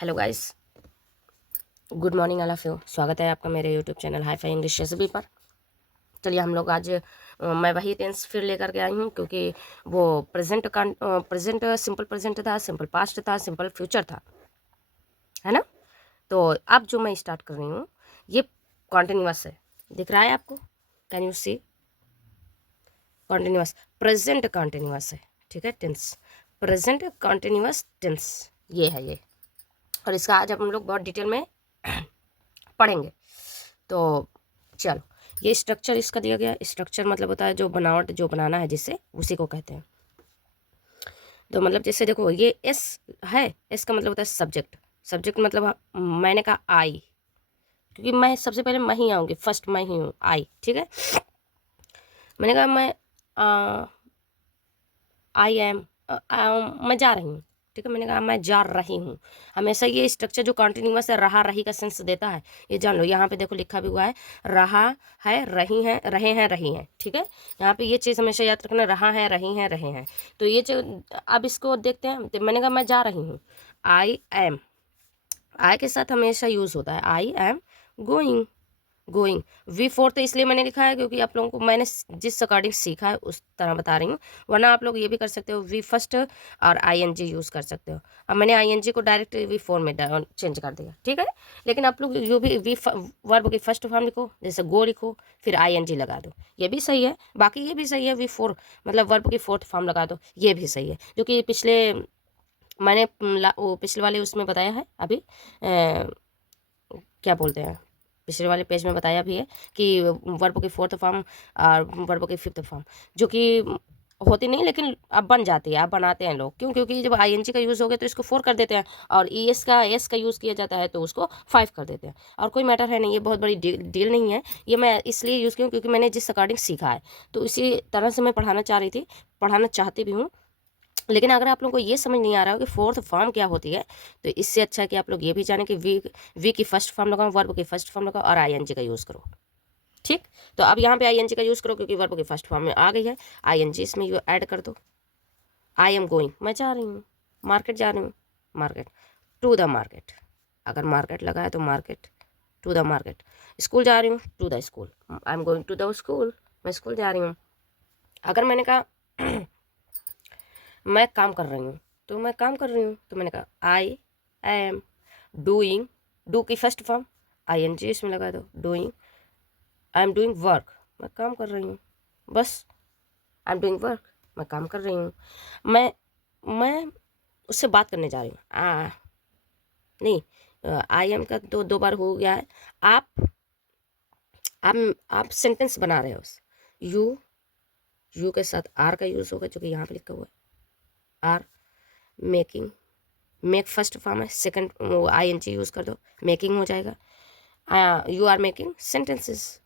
Hello guys, good morning all of you. स्वागत है आपका मेरे YouTube channel hi fi English recipe पर। चलिए हम लोग आज मैं वही टेंस फिर लेकर के आई हूँ, क्योंकि वो प्रेजेंट सिंपल प्रेजेंट था, सिंपल पास्ट था, सिंपल फ्यूचर था, है ना। तो अब जो मैं स्टार्ट कर रही हूँ ये कॉन्टिन्यूअस है। दिख रहा है आपको? Can you see? Continuous, present continuous है, ठीक है। टेंस, प्रेजेंट कॉन्टिन्यूअस टेंस, ये है ये। और इसका आज हम लोग बहुत डिटेल में पढ़ेंगे। तो चलो, ये स्ट्रक्चर इसका दिया गया। स्ट्रक्चर मतलब होता है जो बनावट, जो बनाना है जिससे, उसी को कहते हैं। तो मतलब जैसे देखो, ये एस है, एस का मतलब होता है सब्जेक्ट। सब्जेक्ट मतलब मैंने कहा आई, क्योंकि मैं सबसे पहले मैं ही आऊँगी, फर्स्ट मैं ही हूँ, आई, ठीक है। मैंने कहा मैं आई एम, मैं जा रही हूँ, ठीक है। मैंने कहा मैं जा रही हूँ। हमेशा ये स्ट्रक्चर जो कॉन्टिन्यूअस है, रहा रही का सेंस देता है, ये जान लो। यहाँ पे देखो लिखा भी हुआ है, रहा है, रही हैं, रहे हैं, रही हैं, ठीक है। यहाँ पे ये चीज़ हमेशा याद रखना, रहा है, रही हैं, रहे हैं। तो ये जो, अब इसको देखते हैं। तो मैंने कहा मैं जा रही हूँ, आई एम, आई के साथ हमेशा यूज़ होता है, I am going. Going V four तो इसलिए मैंने लिखा है क्योंकि आप लोगों को मैंने जिस अकॉर्डिंग सीखा है उस तरह बता रही हूँ। वरना आप लोग ये भी कर सकते हो, वी फर्स्ट और आईएनजी यूज़ कर सकते हो। अब मैंने आईएनजी को डायरेक्ट वी फोर में चेंज कर दिया, ठीक है। लेकिन आप लोग जो भी वर्ब की फर्स्ट फॉर्म लिखो, जैसे गो लिखो, फिर आईएनजी लगा दो, ये भी सही है। बाकी ये भी सही है, वी फोर मतलब वर्ब की फोर्थ फॉर्म लगा दो, ये भी सही है। जो कि पिछले मैंने वो पिछले वाले उसमें बताया है अभी, क्या बोलते हैं, पिछले वाले पेज में बताया भी है कि वर्ब की फोर्थ फॉर्म और वर्ब की फिफ्थ फॉर्म जो कि होती नहीं, लेकिन अब बन जाती है, अब बनाते हैं लोग। क्यों? क्योंकि जब आईएनजी का यूज़ हो गया तो इसको 4 कर देते हैं, और ईएस का एस का यूज़ किया जाता है तो उसको 5 कर देते हैं। और कोई मैटर है नहीं, ये बहुत बड़ी डील नहीं है। ये मैं इसलिए यूज़ की हूँ क्योंकि मैंने जिस अकॉर्डिंग सीखा है, तो इसी तरह से मैं पढ़ाना चाह रही थी, पढ़ाना चाहती भी हूँ। लेकिन अगर आप लोगों को ये समझ नहीं आ रहा हो कि फोर्थ फॉर्म क्या होती है, तो इससे अच्छा है कि आप लोग ये भी जानें कि वी की फर्स्ट फॉर्म लगाओ, वर्ब की फर्स्ट फॉर्म लगाओ और आईएनजी का यूज़ करो, ठीक। तो अब यहाँ पे आईएनजी का यूज़ करो क्योंकि वर्ब की फर्स्ट फॉर्म में आ गई है। आईएनजी इसमें यू ऐड कर दो। आई एम गोइंग, मैं जा रही हूँ, मार्केट जा रही हूँ, मार्केट, टू द मार्केट। अगर मार्केट लगा है तो market, to the market. School जा रही हूँ, to the school, I am going to the school, मैं स्कूल जा रही हूँ। अगर मैंने कहा मैं काम कर रही हूँ, तो मैं काम कर रही हूँ, तो मैंने कहा आई एम डूइंग, डू की फर्स्ट फॉर्म आईएनजी इसमें लगा दो, doing, I am doing work, मैं काम कर रही हूँ, बस। आई एम डूइंग वर्क, मैं काम कर रही हूँ। मैं उससे बात करने जा रही हूँ, नहीं, आई एम का तो 2 बार हो गया है। आप आप सेंटेंस बना रहे हो, यू के साथ आर का यूज़ होगा, जो कि यहाँ पे लिखा हुआ है, are. Making, make first form है, सेकंड आईएनजी यूज़ कर दो, मेकिंग हो जाएगा। You are making sentences.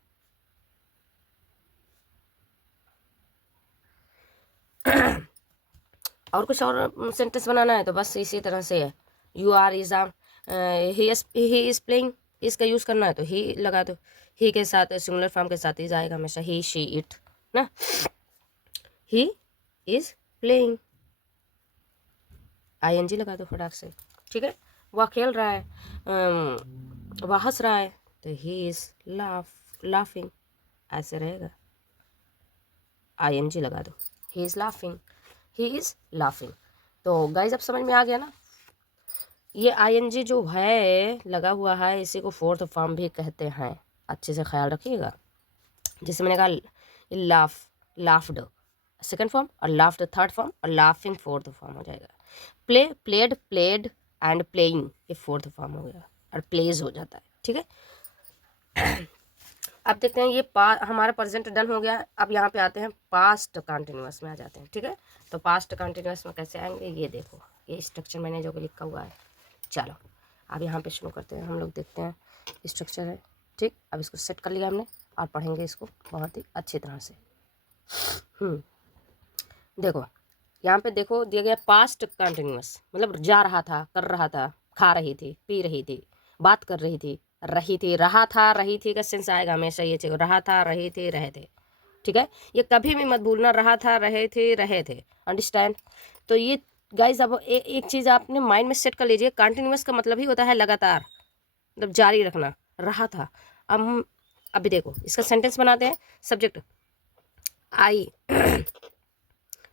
और कुछ और सेंटेंस बनाना है तो बस इसी तरह से है। You are is are, he is playing, इसका यूज़ करना है तो ही लगा दो। ही के साथ सिंगुलर फॉर्म के साथ ही जाएगा हमेशा, ही शी इट ना। ही इज प्लेइंग, आईएनजी लगा दो फटाक से, ठीक है। वह खेल रहा है, वह हंस रहा है, तो ही इज लाफिंग, ऐसे रहेगा, आईएनजी लगा दो, he is laughing, he is laughing. तो गाइज अब समझ में आ गया ना। ये आईएनजी जो है लगा हुआ है, इसी को फोर्थ फॉर्म भी कहते हैं, अच्छे से ख्याल रखिएगा। जैसे मैंने कहा लाफ्ड सेकंड फॉर्म, और लाफ्ड थर्ड फॉर्म, और लाफिंग फोर्थ फॉर्म हो जाएगा। Play, played, played and playing, ये फोर्थ फॉर्म हो गया, और प्लेज हो जाता है, ठीक है। अब देखते हैं, ये हमारा प्रेजेंट डन हो गया। अब यहाँ पे आते हैं पास्ट कंटिन्यूअस में आ जाते हैं, ठीक है। तो पास्ट कंटिन्यूअस में कैसे आएंगे, ये देखो, ये स्ट्रक्चर मैंने जो लिखा हुआ है। चलो अब यहाँ पे शुरू करते हैं, हम लोग देखते हैं स्ट्रक्चर है, ठीक। अब इसको सेट कर लिया हमने, और पढ़ेंगे इसको बहुत ही अच्छी तरह से। देखो यहाँ पे देखो दिया गया पास्ट कंटिन्यूअस, मतलब जा रहा था, कर रहा था, खा रही थी, पी रही थी, बात कर रही थी, रहा था, रही थी का सेंस आएगा हमेशा, ये चाहिए, रहा था, रहे थे, रहे थे, ठीक है। ये कभी भी मत भूलना, रहा था, रहे थे, अंडरस्टैंड। तो ये गाइज अब एक चीज़ आपने माइंड में सेट कर लीजिए, कंटिन्यूअस का मतलब ही होता है लगातार, मतलब जारी रखना, रहा था। अब हम अभी देखो इसका सेंटेंस बनाते हैं। सब्जेक्ट आई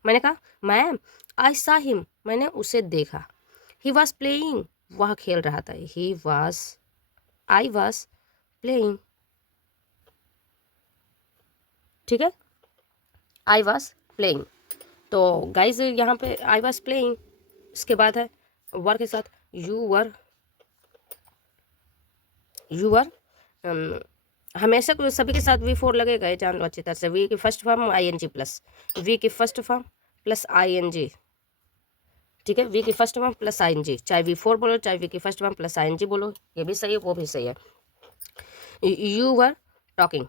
मैंने कहा मैम आई सा हिम, मैंने उसे देखा। ही वॉज प्लेइंग, वह खेल रहा था। He was, I was playing, ठीक है, आई वॉज प्लेइंग। तो गाइज यहाँ पे आई वॉज प्लेइंग, इसके बाद है वर के साथ यू वर, यू वर हमेशा सभी के साथ V4 लगेगा, ये जान लो अच्छी तरह से। वी की first form ING plus, V की फर्स्ट फॉर्म प्लस ING, ठीक है, वी की फर्स्ट फॉर्म प्लस ING, चाहे V4 बोलो चाहे वी की फर्स्ट फॉर्म प्लस ING बोलो, ये भी सही है वो भी सही है। यू वर टॉकिंग,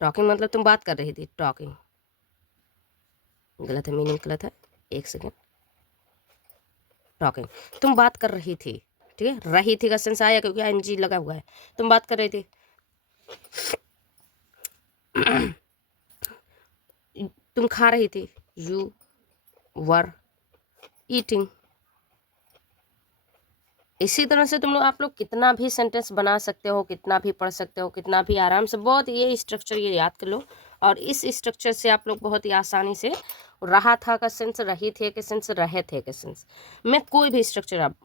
टॉकिंग मतलब तुम बात कर रही थी, टॉकिंग गलत है, मीनिंग गलत है, एक सेकेंड। टॉकिंग तुम बात कर रही थी, ठीक है, रही थी का सेंस आया क्योंकि ING लगा हुआ है, तुम बात कर रही थी। तुम खा रही थी, यू वर ईटिंग। इसी तरह से तुम लोग आप लोग कितना भी सेंटेंस बना सकते हो, कितना भी पढ़ सकते हो, कितना भी आराम से, बहुत ये स्ट्रक्चर ये याद कर लो। और इस स्ट्रक्चर से आप लोग बहुत ही आसानी से रहा था का सेंस, रही थे के सेंस, रहे थे के सेंस में कोई भी स्ट्रक्चर आप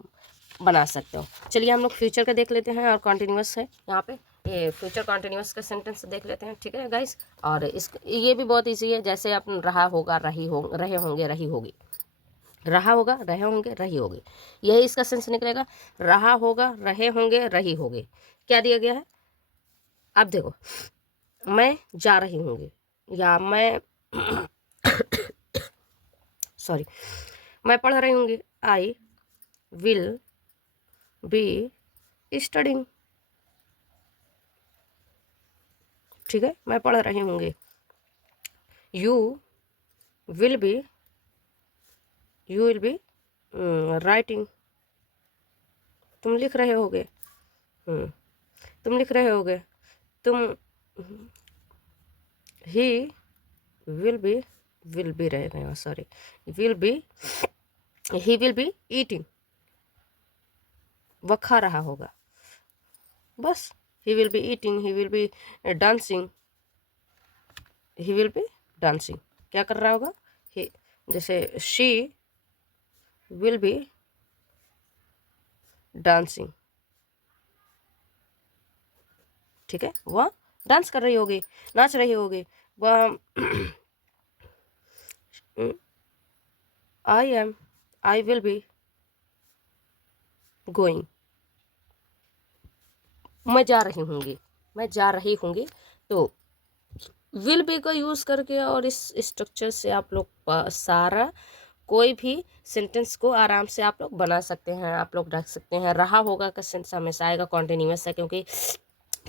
बना सकते हो। चलिए हम लोग फ्यूचर का देख लेते हैं, और कॉन्टिन्यूस है यहाँ पे, ये फ्यूचर कॉन्टिन्यूस का सेंटेंस देख लेते हैं, ठीक है गाइस। और इस ये भी बहुत ईजी है, जैसे आप रहा होगा, रही हो, रहे होंगे, रही होगी, रहा होगा, रहे होंगे, रही होगी, यही इसका सेंस निकलेगा। रहा होगा, रहे होंगे, रही होगी, क्या दिया गया है। अब देखो मैं जा रही होंगी, या मैं सॉरी मैं पढ़ रही होंगी, आई विल बी स्टडिंग, ठीक है, मैं पढ़ रही होंगी। You will be, you will be writing, तुम लिख रहे होगे, तुम लिख रहे होगे, तुम, ही विल बी रहेगा, sorry, will be, he will be eating, वह खा रहा होगा, बस। He will be eating, he will be dancing, he will be dancing, क्या कर रहा होगा, ही, जैसे शी विल बी डांसिंग, ठीक है, वह डांस कर रही होगी, नाच रही होगी, वह आई विल बी गोइंग, मैं जा रही होंगी, मैं जा रही होंगी। तो विल बी का यूज़ करके और इस स्ट्रक्चर से आप लोग सारा कोई भी सेंटेंस को आराम से आप लोग बना सकते हैं, आप लोग रख सकते हैं। रहा होगा का सेंस हमेशा आएगा, कॉन्टिन्यूअस है, क्योंकि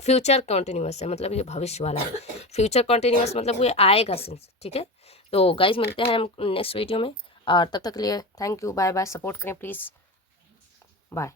फ्यूचर कॉन्टिन्यूअस है, मतलब ये भविष्य वाला है। फ्यूचर कॉन्टिन्यूअस मतलब ये आएगा सेंस, ठीक है। तो गाइज मिलते हैं हम नेक्स्ट वीडियो में, और तब तक के लिए thank you, bye bye, support करें प्लीज़, बाय।